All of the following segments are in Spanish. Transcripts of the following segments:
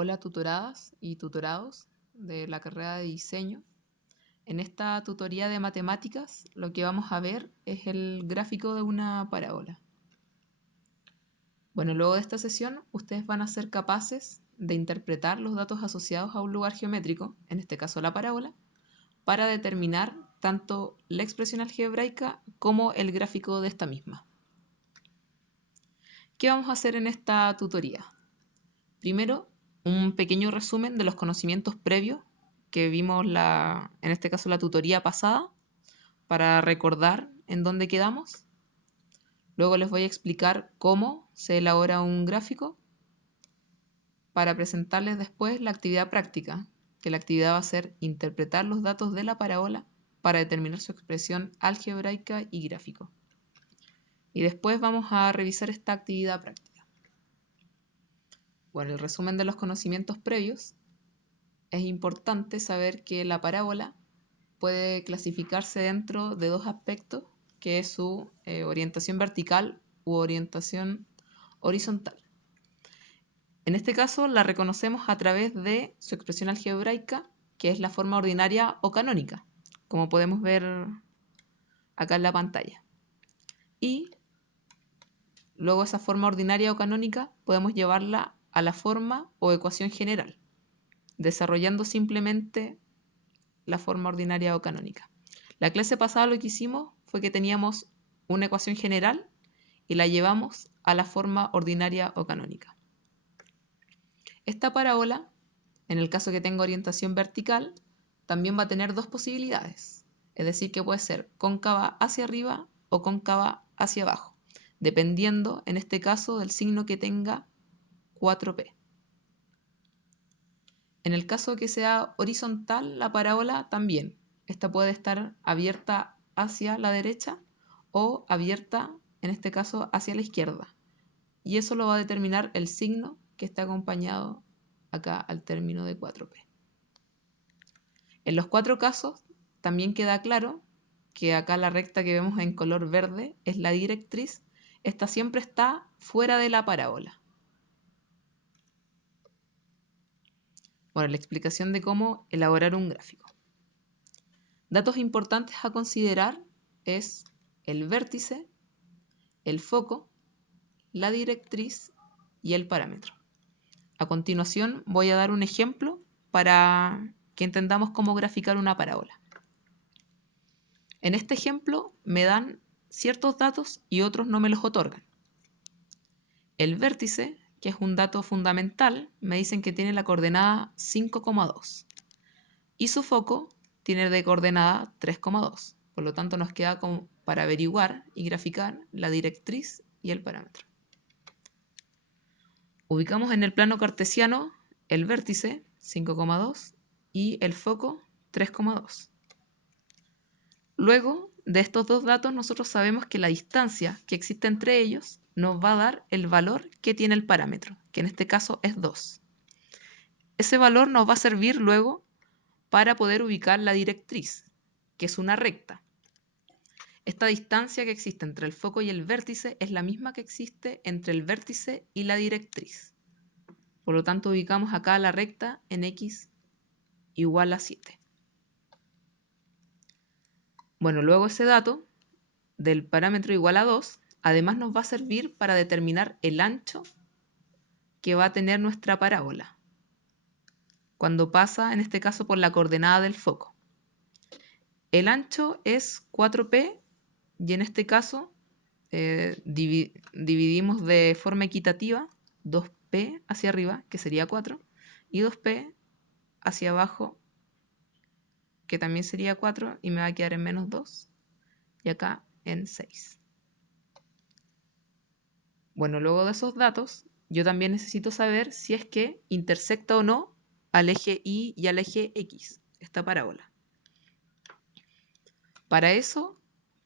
Hola tutoradas y tutorados de la carrera de diseño. En esta tutoría de matemáticas lo que vamos a ver es el gráfico de una parábola. Bueno, luego de esta sesión ustedes van a ser capaces de interpretar los datos asociados a un lugar geométrico, en este caso la parábola, para determinar tanto la expresión algebraica como el gráfico de esta misma. ¿Qué vamos a hacer en esta tutoría? Primero, un pequeño resumen de los conocimientos previos que vimos en este caso la tutoría pasada, para recordar en dónde quedamos. Luego les voy a explicar cómo se elabora un gráfico para presentarles después la actividad práctica, que la actividad va a ser interpretar los datos de la parábola para determinar su expresión algebraica y gráfico. Y después vamos a revisar esta actividad práctica. Bueno, el resumen de los conocimientos previos. Es importante saber que la parábola puede clasificarse dentro de dos aspectos, que es su orientación vertical u orientación horizontal. En este caso la reconocemos a través de su expresión algebraica, que es la forma ordinaria o canónica, como podemos ver acá en la pantalla. Y luego esa forma ordinaria o canónica podemos llevarla a la forma o ecuación general, desarrollando simplemente la forma ordinaria o canónica. La clase pasada lo que hicimos fue que teníamos una ecuación general y la llevamos a la forma ordinaria o canónica. Esta parábola, en el caso que tenga orientación vertical, también va a tener dos posibilidades. Es decir, que puede ser cóncava hacia arriba o cóncava hacia abajo, dependiendo, en este caso, del signo que tenga 4p. En el caso que sea horizontal, la parábola también. Esta puede estar abierta hacia la derecha o abierta, en este caso, hacia la izquierda. Y eso lo va a determinar el signo que está acompañado acá al término de 4p. En los cuatro casos también queda claro que acá la recta que vemos en color verde es la directriz. Esta siempre está fuera de la parábola. Bueno, la explicación de cómo elaborar un gráfico. Datos importantes a considerar es el vértice, el foco, la directriz y el parámetro. A continuación voy a dar un ejemplo para que entendamos cómo graficar una parábola. En este ejemplo me dan ciertos datos y otros no me los otorgan. El vértice, que es un dato fundamental, me dicen que tiene la coordenada 5,2 y su foco tiene de coordenada 3,2. Por lo tanto nos queda como para averiguar y graficar la directriz y el parámetro. Ubicamos en el plano cartesiano el vértice 5,2 y el foco 3,2. Luego de estos dos datos nosotros sabemos que la distancia que existe entre ellos nos va a dar el valor que tiene el parámetro, que en este caso es 2. Ese valor nos va a servir luego para poder ubicar la directriz, que es una recta. Esta distancia que existe entre el foco y el vértice es la misma que existe entre el vértice y la directriz. Por lo tanto, ubicamos acá la recta en x igual a 7. Bueno, luego ese dato del parámetro igual a 2, además nos va a servir para determinar el ancho que va a tener nuestra parábola cuando pasa, en este caso, por la coordenada del foco. El ancho es 4p y en este caso dividimos de forma equitativa 2p hacia arriba, que sería 4, y 2p hacia abajo, que también sería 4, y me va a quedar en menos 2, y acá en 6. Bueno, luego de esos datos, yo también necesito saber si es que intersecta o no al eje Y y al eje X, esta parábola. Para eso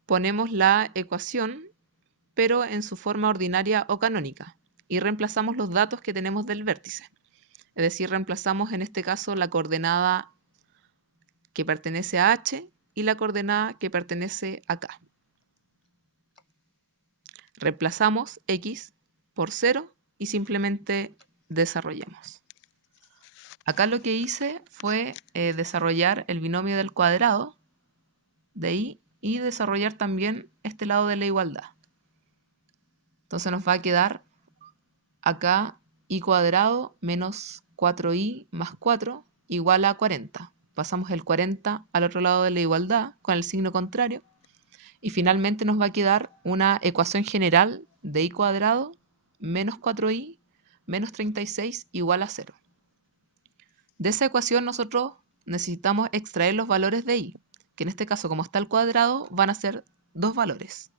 ponemos la ecuación, pero en su forma ordinaria o canónica, y reemplazamos los datos que tenemos del vértice. Es decir, reemplazamos en este caso la coordenada que pertenece a H y la coordenada que pertenece a K. Reemplazamos X por 0 y simplemente desarrollamos. Acá lo que hice fue desarrollar el binomio del cuadrado de y desarrollar también este lado de la igualdad. Entonces nos va a quedar acá y cuadrado menos 4y más 4 igual a 40. Pasamos el 40 al otro lado de la igualdad con el signo contrario. Y finalmente nos va a quedar una ecuación general de y cuadrado menos 4y menos 36 igual a 0. De esa ecuación nosotros necesitamos extraer los valores de y, que en este caso, como está al cuadrado, van a ser dos valores.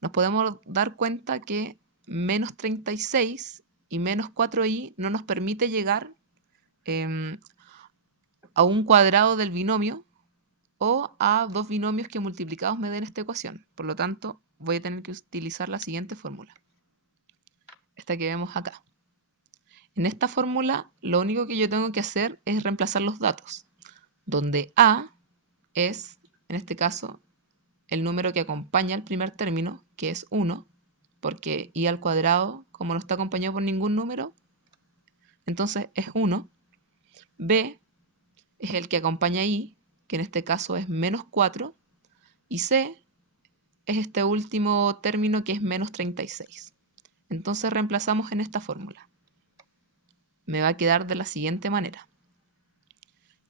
Nos podemos dar cuenta que menos 36 y menos 4y no nos permite llegar a un cuadrado del binomio o a dos binomios que multiplicados me den esta ecuación. Por lo tanto, voy a tener que utilizar la siguiente fórmula, esta que vemos acá. En esta fórmula, lo único que yo tengo que hacer es reemplazar los datos, donde a es, en este caso, el número que acompaña al primer término, que es 1, porque y al cuadrado, como no está acompañado por ningún número, entonces es 1. B es el que acompaña y, que en este caso es menos 4, y C es este último término que es menos 36. Entonces reemplazamos en esta fórmula. Me va a quedar de la siguiente manera.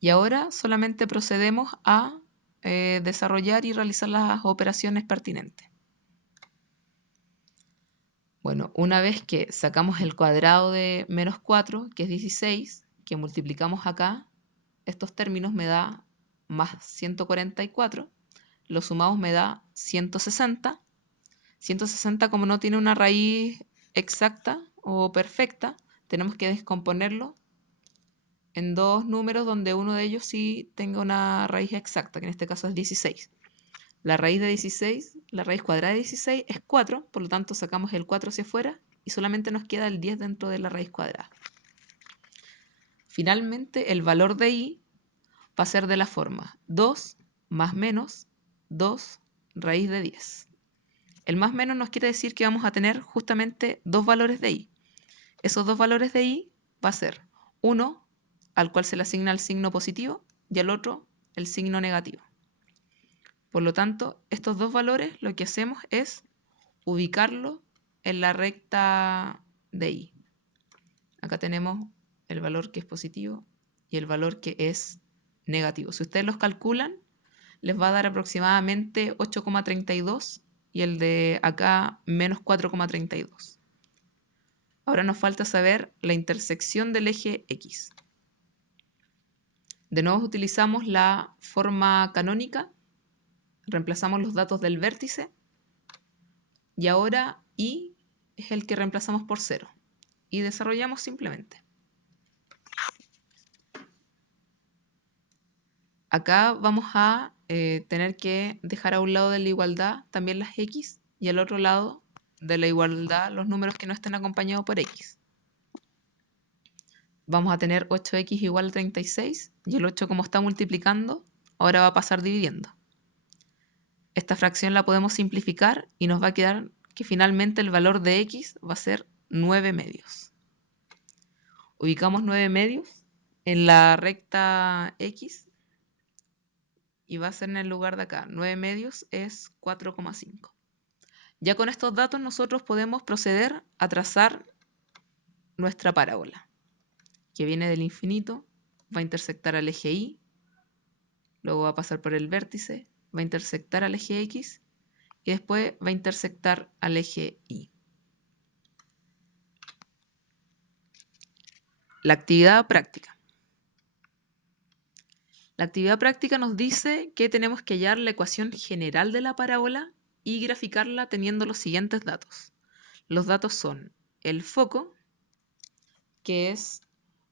Y ahora solamente procedemos a desarrollar y realizar las operaciones pertinentes. Bueno, una vez que sacamos el cuadrado de menos 4, que es 16, que multiplicamos acá, estos términos me da más 144, lo sumamos me da 160. 160, como no tiene una raíz exacta o perfecta, tenemos que descomponerlo en dos números donde uno de ellos sí tenga una raíz exacta, que en este caso es 16. La raíz de 16, la raíz cuadrada de 16 es 4, por lo tanto sacamos el 4 hacia afuera y solamente nos queda el 10 dentro de la raíz cuadrada. Finalmente, el valor de y va a ser de la forma 2 más menos 2 raíz de 10. El más menos nos quiere decir que vamos a tener justamente dos valores de y. Esos dos valores de y va a ser uno al cual se le asigna el signo positivo y al otro el signo negativo. Por lo tanto, estos dos valores lo que hacemos es ubicarlo en la recta de y. Acá tenemos el valor que es positivo y el valor que es negativo. Si ustedes los calculan, les va a dar aproximadamente 8,32 y el de acá menos 4,32. Ahora nos falta saber la intersección del eje X. De nuevo utilizamos la forma canónica, reemplazamos los datos del vértice y ahora y es el que reemplazamos por 0 y desarrollamos simplemente. Acá vamos a tener que dejar a un lado de la igualdad también las X y al otro lado de la igualdad los números que no estén acompañados por X. Vamos a tener 8x igual a 36 y el 8 como está multiplicando, ahora va a pasar dividiendo. Esta fracción la podemos simplificar y nos va a quedar que finalmente el valor de x va a ser 9 medios. Ubicamos 9 medios en la recta x y va a ser en el lugar de acá. 9 medios es 4,5. Ya con estos datos nosotros podemos proceder a trazar nuestra parábola, que viene del infinito, va a intersectar al eje Y, luego va a pasar por el vértice, va a intersectar al eje X y después va a intersectar al eje Y. La actividad práctica. La actividad práctica nos dice que tenemos que hallar la ecuación general de la parábola y graficarla teniendo los siguientes datos. Los datos son el foco, que es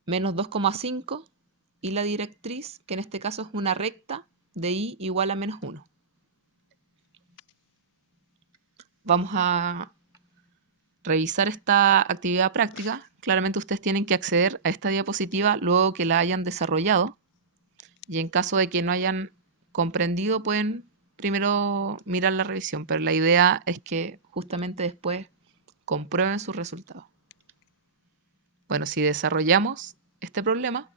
menos 2,5, y la directriz, que en este caso es una recta de y igual a menos 1. Vamos a revisar esta actividad práctica. Claramente ustedes tienen que acceder a esta diapositiva luego que la hayan desarrollado y en caso de que no hayan comprendido pueden primero mirar la revisión, pero la idea es que justamente después comprueben sus resultados. Bueno, si desarrollamos este problema,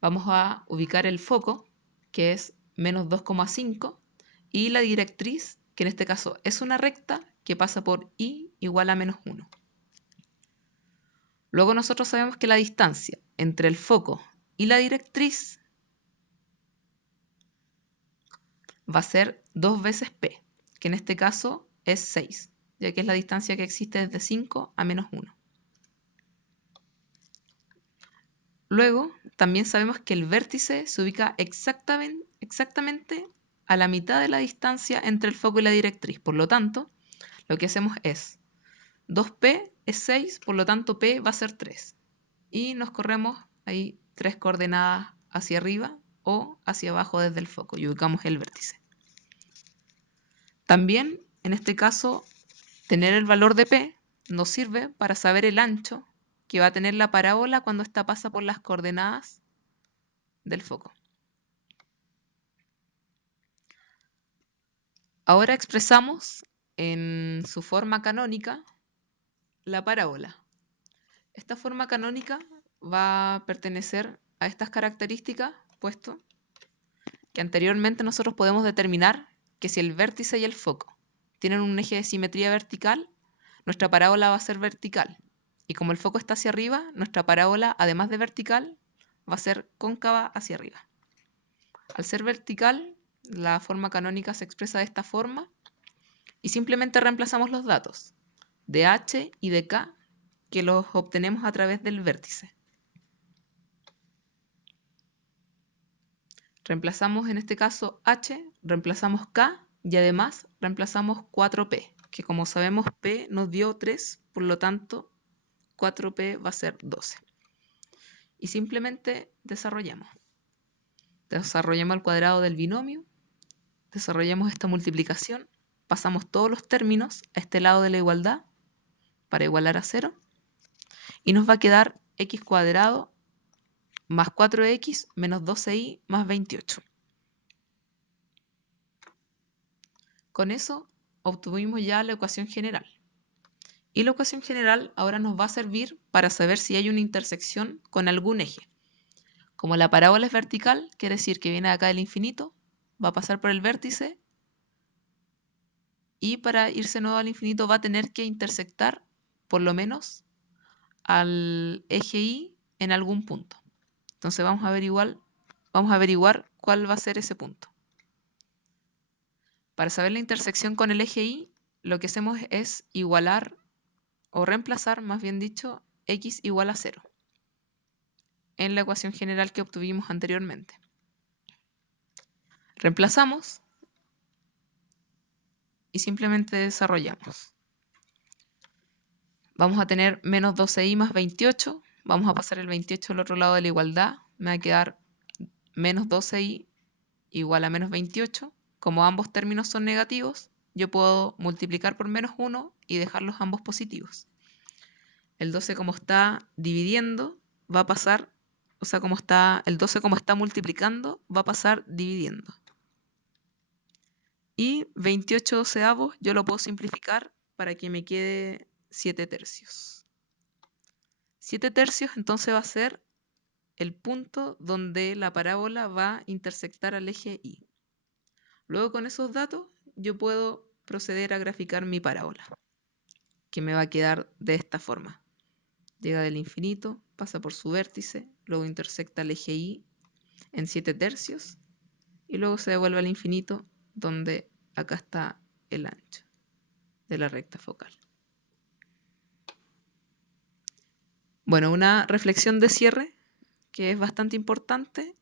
vamos a ubicar el foco, que es menos 2,5, y la directriz, que en este caso es una recta que pasa por I igual a menos 1. Luego nosotros sabemos que la distancia entre el foco y la directriz va a ser 2 veces P, que en este caso es 6, ya que es la distancia que existe desde 5 a menos 1. Luego, también sabemos que el vértice se ubica exactamente a la mitad de la distancia entre el foco y la directriz. Por lo tanto, lo que hacemos es 2P es 6, por lo tanto P va a ser 3. Y nos corremos ahí 3 coordenadas hacia arriba o hacia abajo desde el foco y ubicamos el vértice. También, en este caso, tener el valor de P nos sirve para saber el ancho que va a tener la parábola cuando ésta pasa por las coordenadas del foco. Ahora expresamos en su forma canónica la parábola. Esta forma canónica va a pertenecer a estas características, puesto que anteriormente nosotros podemos determinar que si el vértice y el foco tienen un eje de simetría vertical, nuestra parábola va a ser vertical. Y como el foco está hacia arriba, nuestra parábola, además de vertical, va a ser cóncava hacia arriba. Al ser vertical, la forma canónica se expresa de esta forma y simplemente reemplazamos los datos de h y de k que los obtenemos a través del vértice. Reemplazamos en este caso h, reemplazamos k y además reemplazamos 4p, que como sabemos p nos dio 3, por lo tanto 4p va a ser 12. Y simplemente desarrollamos. Desarrollamos el cuadrado del binomio, desarrollamos esta multiplicación, pasamos todos los términos a este lado de la igualdad para igualar a 0 y nos va a quedar x cuadrado más 4x menos 12y más 28. Con eso obtuvimos ya la ecuación general. Y la ecuación general ahora nos va a servir para saber si hay una intersección con algún eje. Como la parábola es vertical, quiere decir que viene de acá del infinito, va a pasar por el vértice y para irse nuevo al infinito va a tener que intersectar por lo menos al eje Y en algún punto. Entonces vamos a averiguar cuál va a ser ese punto. Para saber la intersección con el eje Y, lo que hacemos es igualar o reemplazar, más bien dicho, x igual a 0 en la ecuación general que obtuvimos anteriormente. Reemplazamos y simplemente desarrollamos. Vamos a tener menos 12y más 28. Vamos a pasar el 28 al otro lado de la igualdad. Me va a quedar menos 12y igual a menos 28. Como ambos términos son negativos, yo puedo multiplicar por menos 1 y dejarlos ambos positivos. El 12 como está dividiendo va a pasar, o sea, el 12 como está multiplicando va a pasar dividiendo. Y 28 doceavos yo lo puedo simplificar para que me quede 7 tercios. 7 tercios entonces va a ser el punto donde la parábola va a intersectar al eje Y. Luego con esos datos yo puedo proceder a graficar mi parábola, que me va a quedar de esta forma. Llega del infinito, pasa por su vértice, luego intersecta el eje Y en 7 tercios y luego se devuelve al infinito donde acá está el ancho de la recta focal. Bueno, una reflexión de cierre que es bastante importante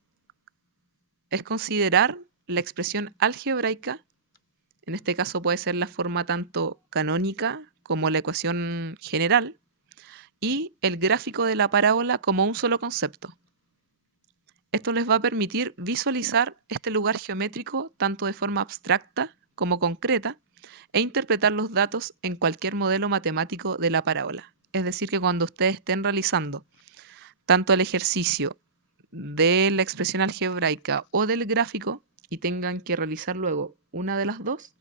es considerar la expresión algebraica, en este caso puede ser la forma tanto canónica como la ecuación general, y el gráfico de la parábola como un solo concepto. Esto les va a permitir visualizar este lugar geométrico tanto de forma abstracta como concreta e interpretar los datos en cualquier modelo matemático de la parábola. Es decir, que cuando ustedes estén realizando tanto el ejercicio de la expresión algebraica o del gráfico y tengan que realizar luego una de las dos,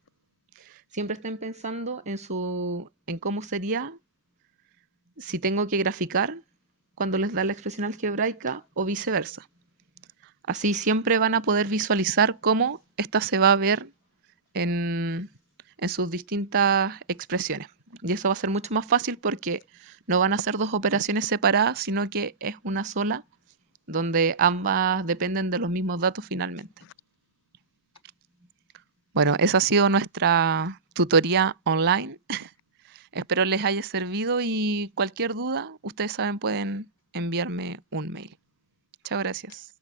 siempre estén pensando en cómo sería si tengo que graficar cuando les da la expresión algebraica o viceversa. Así siempre van a poder visualizar cómo esta se va a ver en sus distintas expresiones. Y eso va a ser mucho más fácil porque no van a ser dos operaciones separadas, sino que es una sola, donde ambas dependen de los mismos datos finalmente. Bueno, esa ha sido nuestra tutoría online. Espero les haya servido y cualquier duda, ustedes saben, pueden enviarme un mail. Muchas gracias.